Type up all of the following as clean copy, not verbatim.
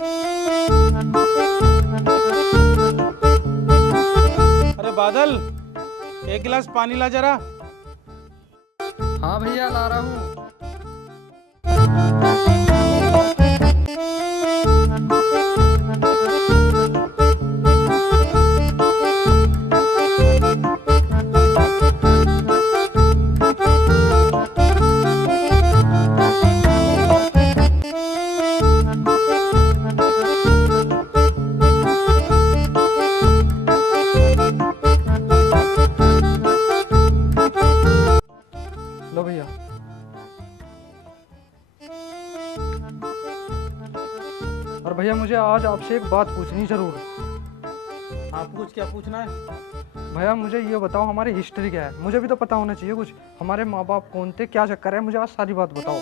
अरे बादल, एक गिलास पानी ला जरा। हाँ भैया ला रहा हूँ। लो भैया। और भैया मुझे आज आपसे एक बात पूछनी जरूर। हाँ पूछ, क्या पूछना है? भैया मुझे ये बताओ, हमारी हिस्ट्री क्या है? मुझे भी तो पता होना चाहिए कुछ। हमारे माँ बाप कौन थे, क्या चक्कर है, मुझे आज सारी बात बताओ।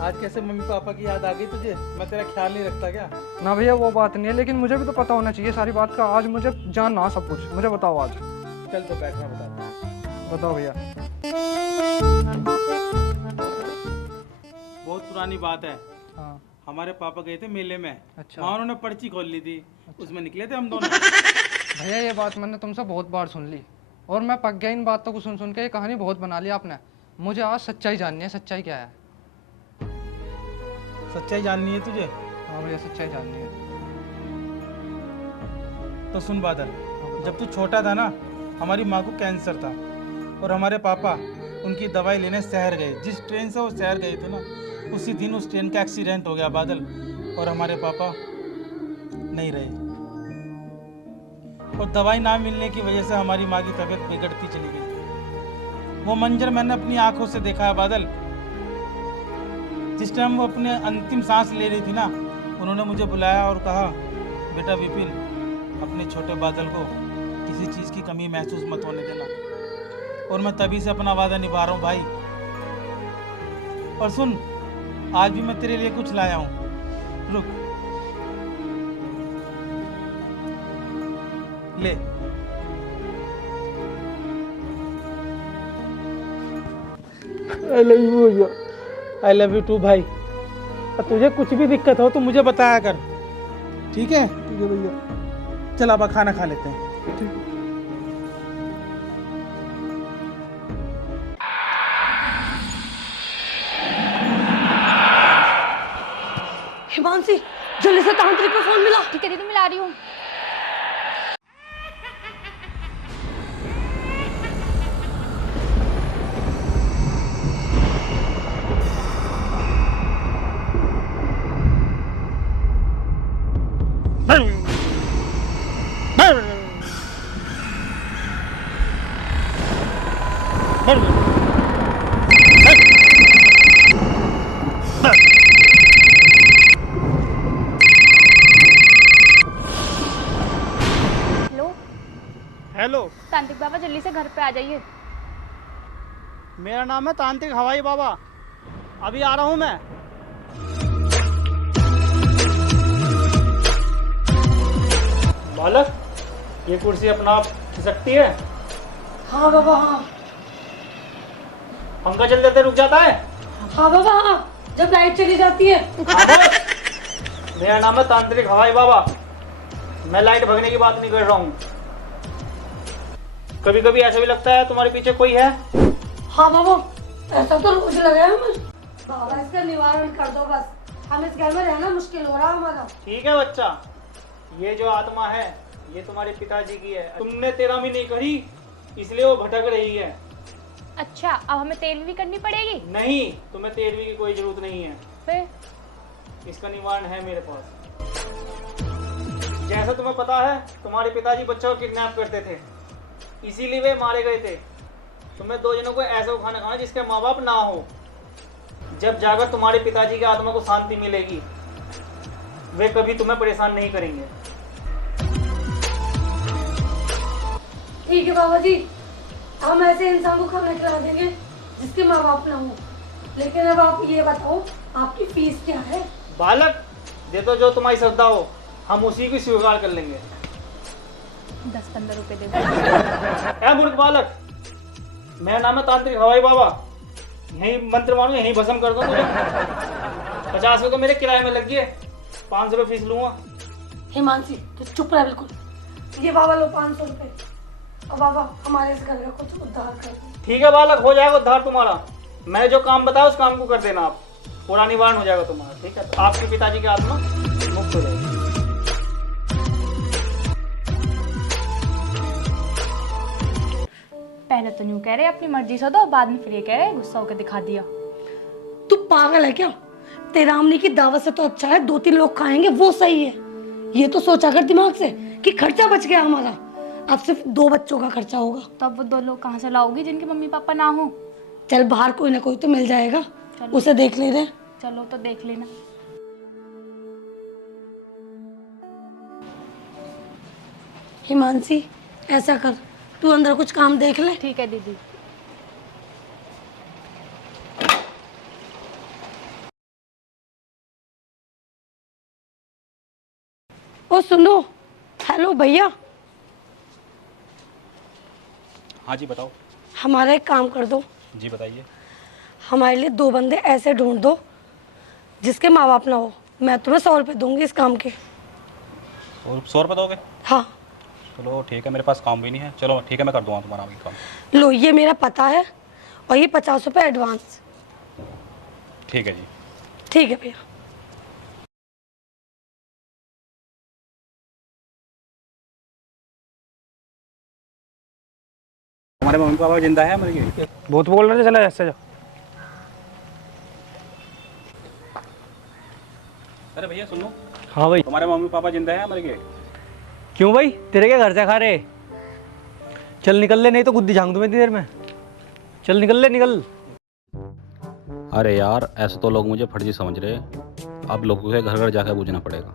आज कैसे मम्मी पापा की याद आ गई तुझे? मैं तेरा ख्याल नहीं रखता क्या? ना भैया वो बात नहीं है, लेकिन मुझे भी तो पता होना चाहिए सारी बात का। आज मुझे जानना सब कुछ, मुझे बताओ आज। चल तो बैठना, बता। बताओ भैया। बहुत पुरानी बात है। हाँ। हमारे पापा गए थे मेले में। अच्छा। वहाँ उन्होंने पर्ची खोल ली थी। उसमें निकले थे हम दोनों। भैया ये बात मैंने तुमसे बहुत बार सुन ली और मैं पक गया इन बातों को सुन सुन के। ये कहानी बहुत बना ली आपने। मुझे आज सच्चाई जाननी है, सच्चाई क्या है? सच्चाई जाननी है तुझे? हाँ भैया सच्चाई जाननी है। तो सुन बादल, जब तू छोटा था ना, हमारी माँ को कैंसर था और हमारे पापा उनकी दवाई लेने शहर गए। जिस ट्रेन से वो शहर गए थे ना, उसी दिन उस ट्रेन का एक्सीडेंट हो गया बादल, और हमारे पापा नहीं रहे। और दवाई ना मिलने की वजह से हमारी माँ की तबीयत बिगड़ती चली गई। वो मंजर मैंने अपनी आंखों से देखा है बादल। जिस टाइम वो अपने अंतिम सांस ले रही थी ना, उन्होंने मुझे बुलाया और कहा, बेटा विपिन, अपने छोटे बादल को किसी चीज़ की कमी महसूस मत होने देना। और मैं तभी से अपना वादा निभा रहा हूँ भाई। और सुन, आज भी मैं तेरे लिए कुछ लाया हूँ, रुक ले। आई लव यू भैया। आई लव यू टू भाई। और तुझे कुछ भी दिक्कत हो तो मुझे बताया कर, ठीक है? ठीक है भैया। चल अब खाना खा लेते हैं। ठीक। हिमांशी, जल्दी से तांत्रिक पे फोन मिला। ठीक है दीदी, मिला रही हूँ। हेलो हेलो, तांत्रिक बाबा, जल्दी से घर पे आ जाइए। मेरा नाम है तांत्रिक हवाई बाबा। अभी आ रहा हूँ मैं। बालक, ये कुर्सी अपना आप खिसकती है? हाँ बाबा हाँ। पंखा चल देते रुक जाता है? हाँ बाबा हाँ, जब लाइट चली जाती है। मेरा नाम है तांत्रिक हवाई बाबा। मैं लाइट भगने की बात नहीं कर रहा हूँ। कभी कभी ऐसा भी लगता है तुम्हारे पीछे कोई है। हाँ बाबा, ऐसा तो रोज लगा है मुझे। बाबा इसका निवारण कर दो बस, हम इस घर में रहना मुश्किल हो रहा है हमारा। ठीक है बच्चा, ये जो आत्मा है ये तुम्हारे पिताजी की है। तुमने तेरामी नहीं करी, इसलिए वो भटक रही है। अच्छा, अब हमें तेल भी करनी पड़ेगी? नहीं, तुम्हें तेरहवीं की कोई जरूरत नहीं है। फिर इसका निवारण है मेरे पास। जैसा तुम्हें पता है, तुम्हारे पिताजी बच्चों को किडनैप करते थे, इसीलिए वे मारे गए थे। तुम्हें दो जनों को ऐसा खाना खाना जिसके माँ बाप ना हो। जब जाकर तुम्हारे पिताजी की आत्मा को शांति मिलेगी, वे कभी तुम्हें परेशान नहीं करेंगे। ठीक है बाबा जी, हम ऐसे इंसान को खाना खिला देंगे जिसके माँ बाप ना हो। लेकिन अब आप ये बताओ, आपकी फीस क्या है? बालक, दे तो जो तुम्हारी श्रद्धा हो, हम उसी को स्वीकार कर लेंगे। 10-15 रुपए दे दो। ऐ मूर्ख बालक, मेरा नाम है तांत्रिक हवाई बाबा। यही मंत्र मानो, यही भस्म कर दो तुझे। 50 तो मेरे किराए में लग गए, 500 रुपये फीस लूंगा। हिमांशी तो चुप रह बिल्कुल। ये बाबा लो 500 रुपए। और बाबा हमारे इस घर का कुछ उद्धार कर दो। ठीक है बालक, हो जाएगा उद्धार तुम्हारा। मैंने जो काम बताया उस काम को कर देना आप, पूरा निवारण हो जाएगा तुम्हारा। ठीक है, तो आपके पिताजी की आत्मा मुक्त हो जाएगी। पहले तो यूं कह रहे अपनी मर्जी से दो, बाद में फिर ये कह रहे गुस्सा होकर दिखा दिया। तू पागल है क्या? तेरा आमनी की दावत से तो अच्छा है 2-3 लोग खाएंगे वो सही है। ये तो सोचा कर दिमाग से कि खर्चा बच गया हमारा, अब सिर्फ 2 बच्चों का खर्चा होगा। तो अब वो 2 लोग कहाँ से लाओगी जिनके मम्मी पापा ना हो? चल बाहर कोई ना कोई तो मिल जाएगा, उसे देख ले रहे। चलो तो देख लेना। हिमांशी ऐसा कर, तू अंदर कुछ काम देख ले। ठीक है दीदी। ओ सुनो, हेलो भैया, हाँ जी बताओ। हमारा एक काम कर दो। जी बताइए। हमारे लिए 2 बंदे ऐसे ढूंढ दो जिसके माँ बाप ना हो। मैं तुम्हें 100 रुपये दूंगी इस काम के। और 100 रुपये दोगे? हाँ। चलो ठीक है, मेरे पास काम भी नहीं है। चलो ठीक है, मैं कर दूँगा तुम्हारा भी काम। लो ये मेरा पता है और ये 50 रुपये एडवांस। ठीक है जी। ठीक है भैया। तुम्हारे मम्मी पापा जिंदा है मर गए? बहुत बोल रहे थे, चला ऐसे जा। अरे भैया सुनो। हाँ भाई। तुम्हारे मम्मी पापा जिंदा है मर गए? क्यों भाई, तेरे क्या घर से खा रहे? चल निकल ले, नहीं तो गुद्दी झांग दूँ मैं इतनी देर में। चल निकल ले, निकल। अरे यार, ऐसे तो लोग मुझे फर्जी समझ रहे। अब लोगों के घर घर जाकर पूछना पड़ेगा।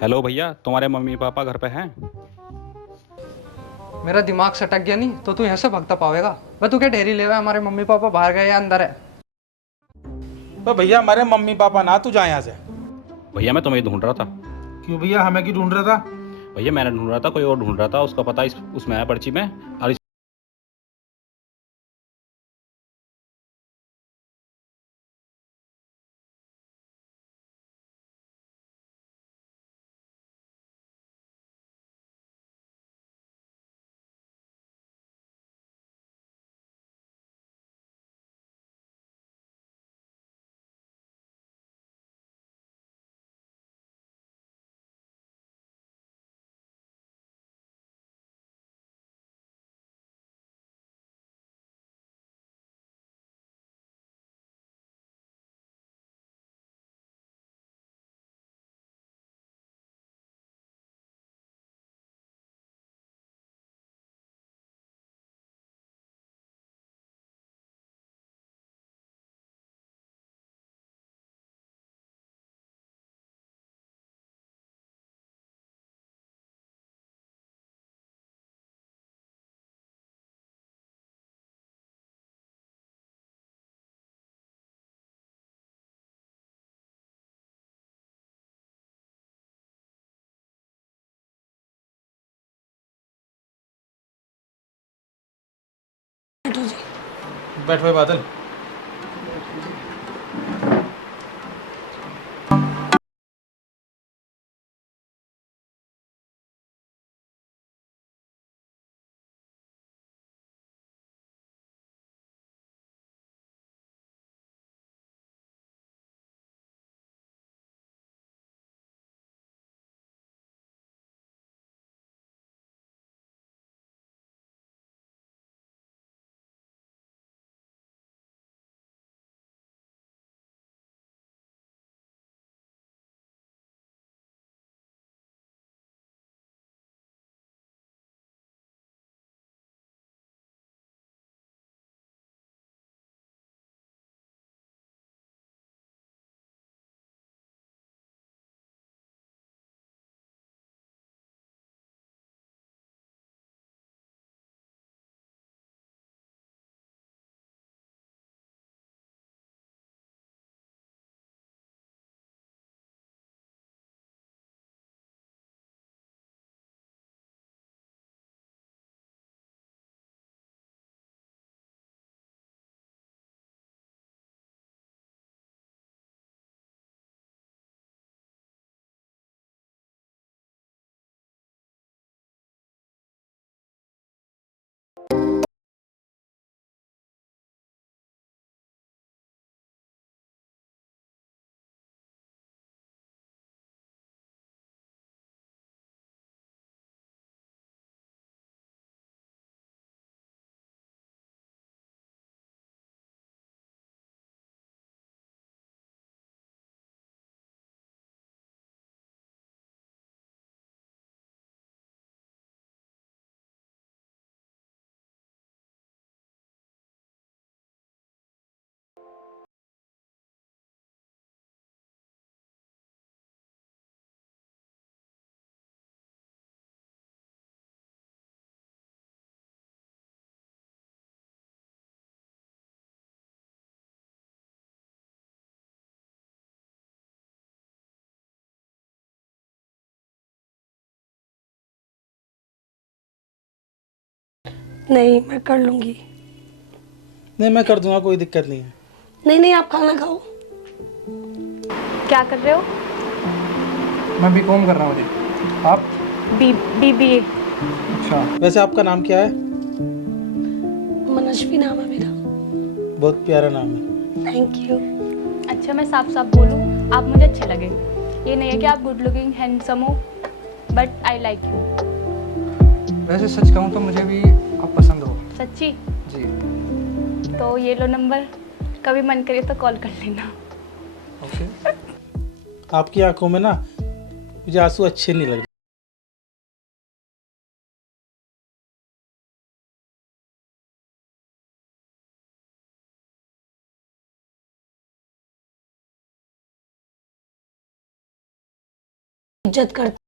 हेलो भैया, तुम्हारे मम्मी पापा घर पे हैं? मेरा दिमाग सटक गया नहीं तो तू यहाँ से भगता पावेगा। वह तू क्या ढेरी ले रहा है? हमारे मम्मी पापा बाहर गए या अंदर है? तो भैया हमारे मम्मी पापा ना, तू जा यहाँ से। भैया मैं तुम्हें ढूंढ रहा था। क्यों भैया, हमें क्यों ढूंढ रहा था? भैया मैंने ढूंढ रहा था, कोई और ढूंढ रहा था, उसका पता उसमें है पर्ची में। और बैठ भाई बादल। नहीं, मैं कर लूँगी। नहीं, मैं कर दूंगा, कोई दिक्कत नहीं है। नहीं नहीं, आप खाना खाओ। क्या कर रहे हो? मैं बीकॉम कर रहा हूँ जी। आप? BBA। अच्छा। वैसे आपका नाम क्या है? मनस्वी नाम है मेरा। बहुत प्यारा नाम है। Thank you. अच्छा, मैं साफ साफ बोलूँ, आप मुझे अच्छे लगे। ये नहीं है कि आप गुड लुकिंग हैंडसम हो, बट आई लाइक यू। वैसे सच कहूँ तो मुझे भी आप पसंद हो। सच्ची? जी। तो ये लो नंबर, कभी मन करे तो कॉल कर लेना। ओके। आपकी आंखों में ना मुझे आंसू अच्छे नहीं लग रहे। इज्जत करते।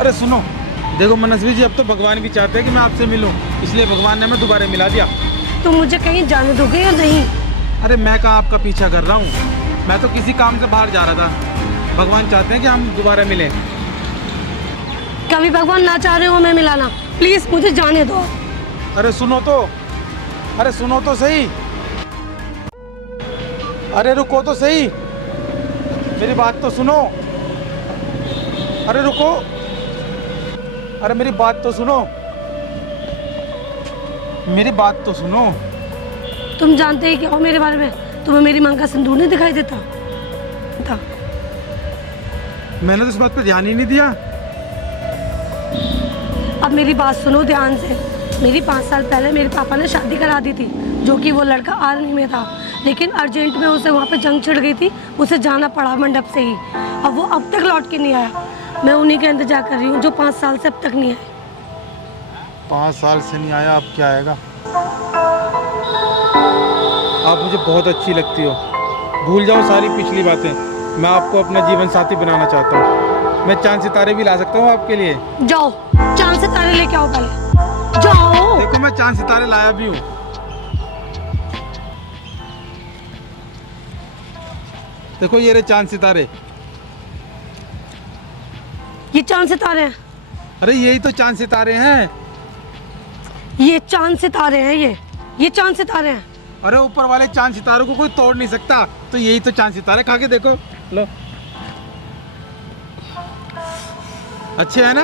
अरे सुनो, देखो मनस्वी जी, अब तो भगवान भी चाहते हैं कि मैं आपसे मिलूं, इसलिए भगवान ने हमें दोबारा मिला दिया। तुम मुझे कहीं जाने दोगे या नहीं? अरे मैं कहाँ आपका पीछा कर रहा हूँ, मैं तो किसी काम से बाहर जा रहा था। भगवान चाहते हैं कि हम दोबारा मिलें। कभी भगवान ना चाह रहे हो मैं मिलाना, प्लीज मुझे जाने दो। अरे सुनो तो, अरे सुनो तो सही, अरे रुको तो सही, मेरी बात तो सुनो। अरे रुको, अरे मेरी बात तो सुनो, मेरी बात तो सुनो। तुम जानते ही क्या हो मेरे बारे में? तुम्हें मेरी मांग का सिंदूर नहीं दिखाई देता? मैंने तो इस बात पे ध्यान ही नहीं दिया। अब मेरी बात सुनो ध्यान से। मेरी 5 साल पहले मेरे पापा ने शादी करा दी थी, जो कि वो लड़का आर्मी में था, लेकिन अर्जेंट में उसे वहाँ पे जंग छिड़ गई थी, उसे जाना पड़ा मंडप से ही। अब वो अब तक लौट के नहीं आया। मैं उन्हीं का इंतजार कर रही हूँ जो 5 साल से अब तक नहीं आए। 5 साल से नहीं आया, अब क्या आएगा? आप मुझे बहुत अच्छी लगती हो, भूल जाओ सारी पिछली बातें। मैं आपको अपना जीवन साथी बनाना चाहता हूँ। मैं चांद सितारे भी ला सकता हूँ आपके लिए। जाओ चांद सितारे लेके आओ पहले, जाओ। देखो मैं चांद सितारे लाया भी हूँ। देखो ये रहे चांद सितारे। ये चांद सितारे हैं। अरे यही तो चांद सितारे हैं। ये चांद सितारे हैं, ये चांद सितारे हैं। अरे ऊपर वाले चांद सितारों को कोई तोड़ नहीं सकता, तो यही तो चांद सितारे। खा के देखो, लो, अच्छे है ना?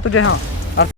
तुझे हाँ। और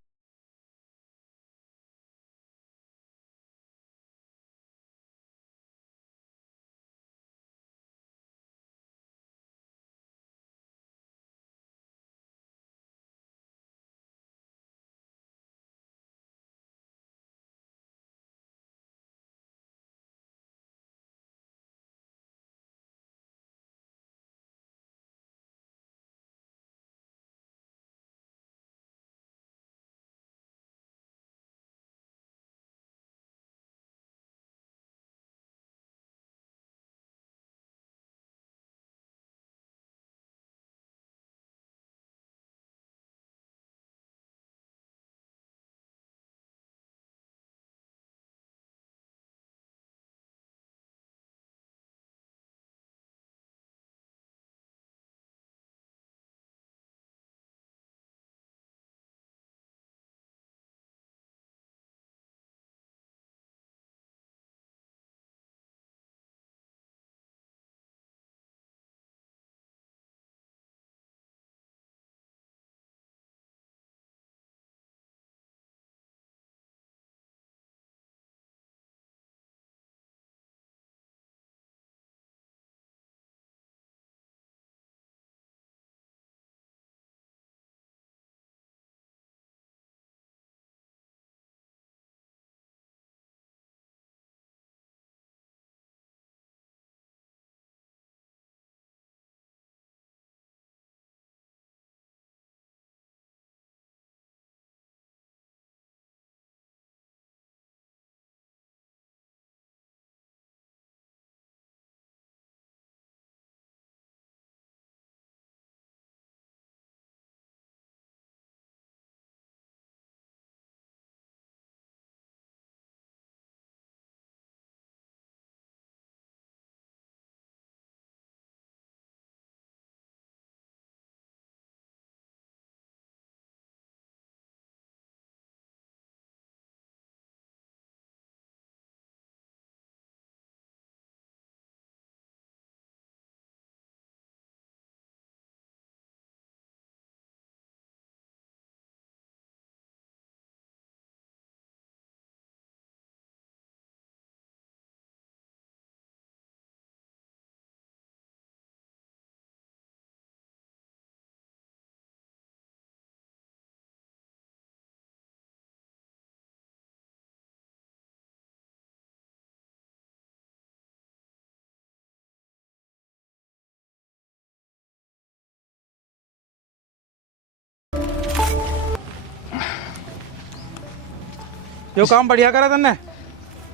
यो काम बढ़िया करा तन्ने,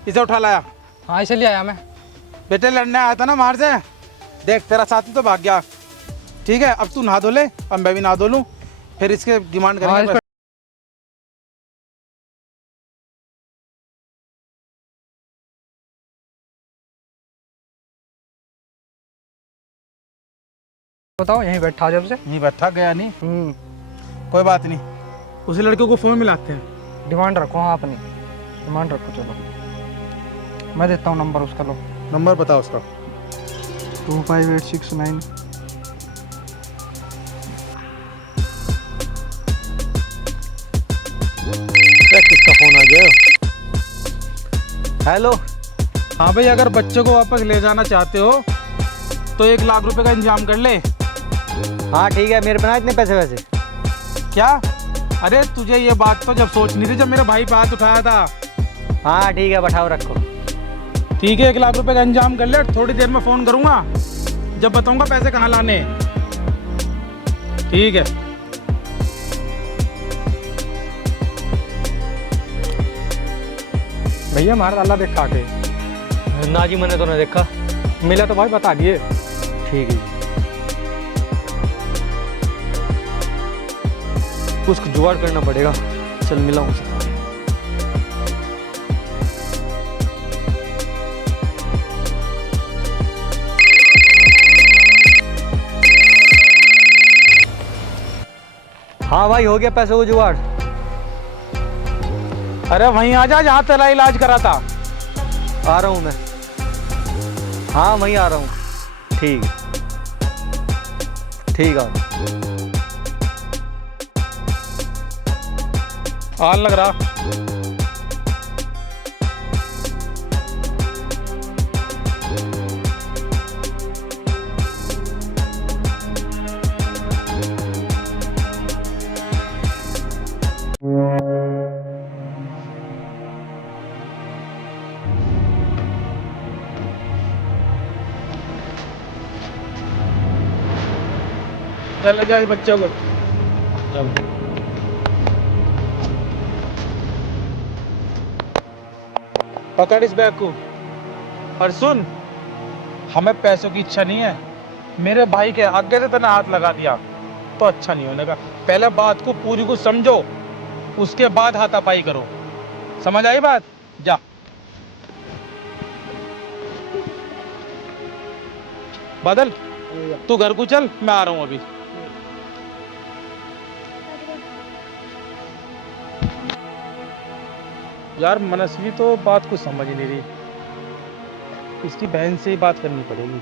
इसे उठा लाया। हाँ इसलिए आया मैं। बेटे लड़ने आया था ना बाहर से, देख तेरा साथी तो भाग गया। ठीक है, अब तू नहा धो ले, अब मैं भी नहा धो लूँ, फिर इसके डिमांड हाँ, करेंगे। बताओ यहीं बैठा जब से। नहीं बैठा गया नहीं, कोई बात नहीं, उसी लड़के को फोन मिलाते हैं। डिमांड रखो हाँ अपनी, डिमांड रखो। चलो मैं देता हूँ नंबर उसका, लो नंबर बताओ उसका। 25869। किसका फोन आ गया? हेलो। हाँ भाई, अगर बच्चे को वापस ले जाना चाहते हो तो 1 लाख रुपए का इंतजाम कर ले। हाँ ठीक है, मेरे पास इतने पैसे वैसे। क्या? अरे तुझे ये बात तो जब सोचनी थी जब मेरे भाई पे हाथ उठाया था। हाँ ठीक है, बैठाओ रखो। ठीक है, 1 लाख रुपए का इंतजाम कर ले, थोड़ी देर में फ़ोन करूँगा, जब बताऊँगा पैसे कहाँ लाने। ठीक है। भैया मार डाला देख काटे। ना जी मैंने तो नहीं देखा। मिला तो भाई बता दिए। ठीक है जी। कुछ जुगाड़ करना पड़ेगा, चल मिला हूँ। हाँ भाई हो गया पैसे को जुगाड़। अरे वहीं आ जा जहाँ तेरा इलाज करा था। आ रहा हूँ मैं। हाँ वहीं आ रहा हूँ। ठीक ठीक है। हाल लग रहा। चल जाए बच्चों को पकड़ इस बैग को। और सुन, हमें पैसों की इच्छा नहीं है। मेरे भाई के आगे से तूने हाथ लगा दिया तो अच्छा नहीं होने का। पहले बात को पूरी को समझो, उसके बाद हाथापाई करो। समझ आई बात? जा। बादल, तू घर को चल, मैं आ रहा हूँ अभी। यार मनस्वी तो बात कुछ समझ ही नहीं रही। इसकी बहन से ही बात करनी पड़ेगी।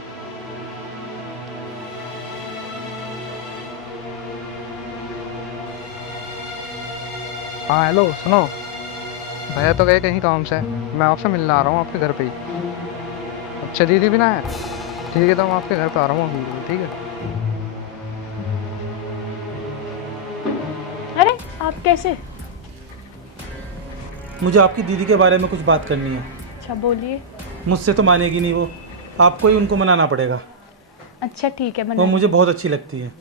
हाँ हेलो, सुनो, भैया तो गए कहीं काम से, मैं आपसे मिलने आ रहा हूँ आपके घर पे ही। अच्छा दीदी भी ना है? ठीक है, तो मैं आपके घर पे आ रहा हूँ अभी, ठीक है? अरे आप कैसे? मुझे आपकी दीदी के बारे में कुछ बात करनी है। अच्छा बोलिए। मुझसे तो मानेगी नहीं वो, आपको ही उनको मनाना पड़ेगा। अच्छा ठीक है, वो बना। मुझे बहुत अच्छी लगती है।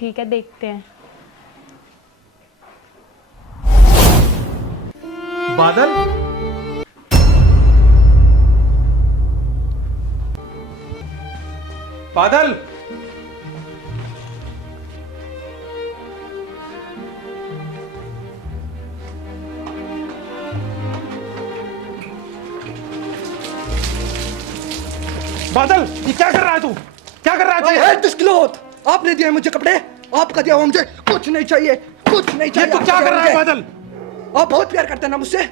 ठीक है, देखते हैं। बादल, बादल, बादल, ये क्या कर रहा है तू? क्या कर रहा है I तू? hate this cloth. आपने दिया है मुझे कपड़े, आपका दिया हुआ मुझे कुछ नहीं चाहिए, कुछ नहीं ये चाहिए। तू आपका क्या दिया कर रहा है मुझे। बादल? आप बहुत प्यार करते हैं ना मुझसे।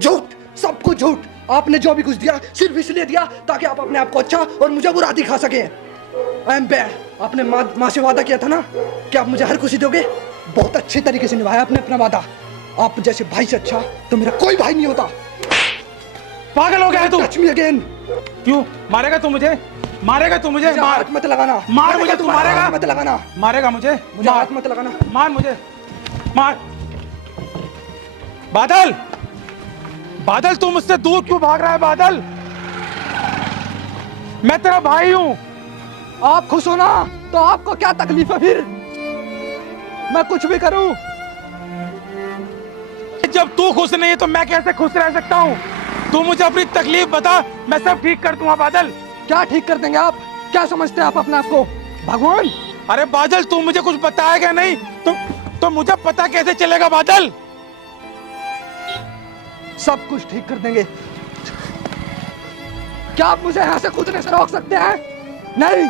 झूठ, सब कुछ झूठ। आपने जो भी कुछ दिया सिर्फ इसलिए दिया ताकि आप अपने आप को अच्छा और मुझे बुरा दिखा सके। I am bad. आपने माँ से वादा किया था ना कि आप मुझे हर खुशी दोगे। बहुत अच्छे तरीके से निभाया आपने अपना वादा। आप जैसे भाई से अच्छा तो मेरा कोई भाई नहीं होता। पागल हो गया है तू? Touch me again. क्यों मारेगा तू मुझे? मारेगा तू मुझे? मार, हाथ मत लगाना। मार मुझे, तू मारेगा? हाथ मत लगाना। मारेगा मुझे? मुझे हाथ मत लगाना। मार मुझे, मार। बादल, बादल तू मुझसे दूर क्यों भाग रहा है? बादल, मैं तेरा भाई हूं। आप खुश हो ना तो आपको क्या तकलीफ है फिर? मैं कुछ भी करूं। जब तू खुश नहीं है तो मैं कैसे खुश रह सकता हूं? तू मुझे अपनी तकलीफ बता, मैं सब ठीक कर दूंगा। बादल, क्या ठीक कर देंगे आप? क्या समझते हैं आप अपने आप को भगवान? अरे बादल, तू मुझे कुछ बताएगा नहीं तो मुझे पता कैसे चलेगा? बादल, सब कुछ ठीक कर देंगे। क्या आप मुझे यहाँ से कूदने से रोक सकते हैं? नहीं,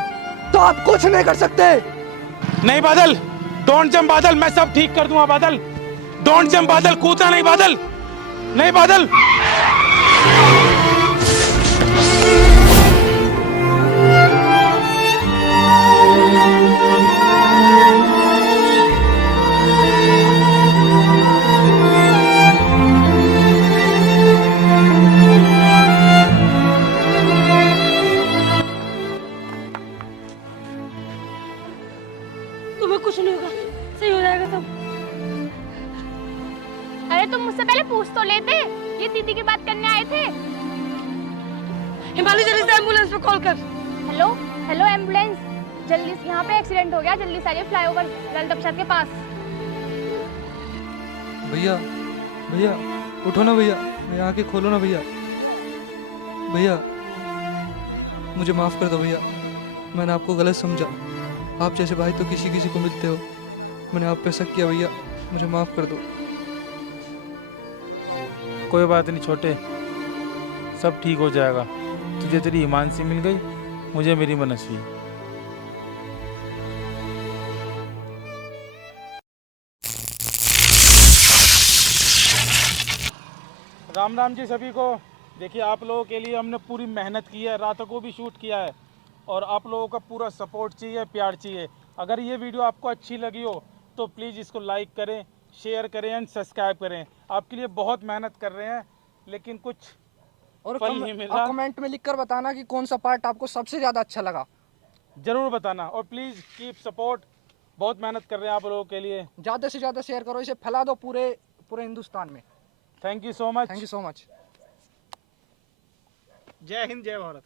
तो आप कुछ नहीं कर सकते। नहीं बादल, डोंट जंप बादल, मैं सब ठीक कर दूंगा। बादल, डोंट जंप बादल, कूदना नहीं बादल, नहीं बादल। तुम्हें कुछ नहीं होगा, सही हो जाएगा सब। अरे तुम मुझसे पहले पूछ तो लेते, ये दीदी की बात करने आए थे। हिमालय जल्दी से एम्बुलेंस पे कॉल कर। हेलो हेलो एम्बुलेंस, जल्दी से, यहाँ पे एक्सीडेंट हो गया, जल्दी से आइए फ्लाईओवर ललिता प्रसाद के पास। भैया भैया उठो ना भैया, मैं आके खोलो ना भैया। भैया मुझे माफ़ कर दो भैया, मैंने आपको गलत समझा। आप जैसे भाई तो किसी किसी को मिलते हो, मैंने आप पे शक किया भैया, मुझे माफ़ कर दो। कोई बात नहीं छोटे, सब ठीक हो जाएगा। तुझे तेरी हिमांशी मिल गई, मुझे मेरी मनस्वी। राम राम जी सभी को। देखिए, आप लोगों के लिए हमने पूरी मेहनत की है, रातों को भी शूट किया है और आप लोगों का पूरा सपोर्ट चाहिए, प्यार चाहिए। अगर ये वीडियो आपको अच्छी लगी हो तो प्लीज़ इसको लाइक करें, शेयर करें एंड सब्सक्राइब करें। आपके लिए बहुत मेहनत कर रहे हैं, लेकिन कुछ और फल नहीं मिला। कमेंट में लिखकर बताना कि कौन सा पार्ट आपको सबसे ज़्यादा अच्छा लगा। ज़रूर बताना, और प्लीज़ कीप सपोर्ट। बहुत मेहनत कर रहे हैं आप लोगों के लिए। ज़्यादा से ज़्यादा शेयर करो, इसे फैला दो पूरे हिंदुस्तान में। Thank you so much. Thank you so much. जय हिंद, जय भारत।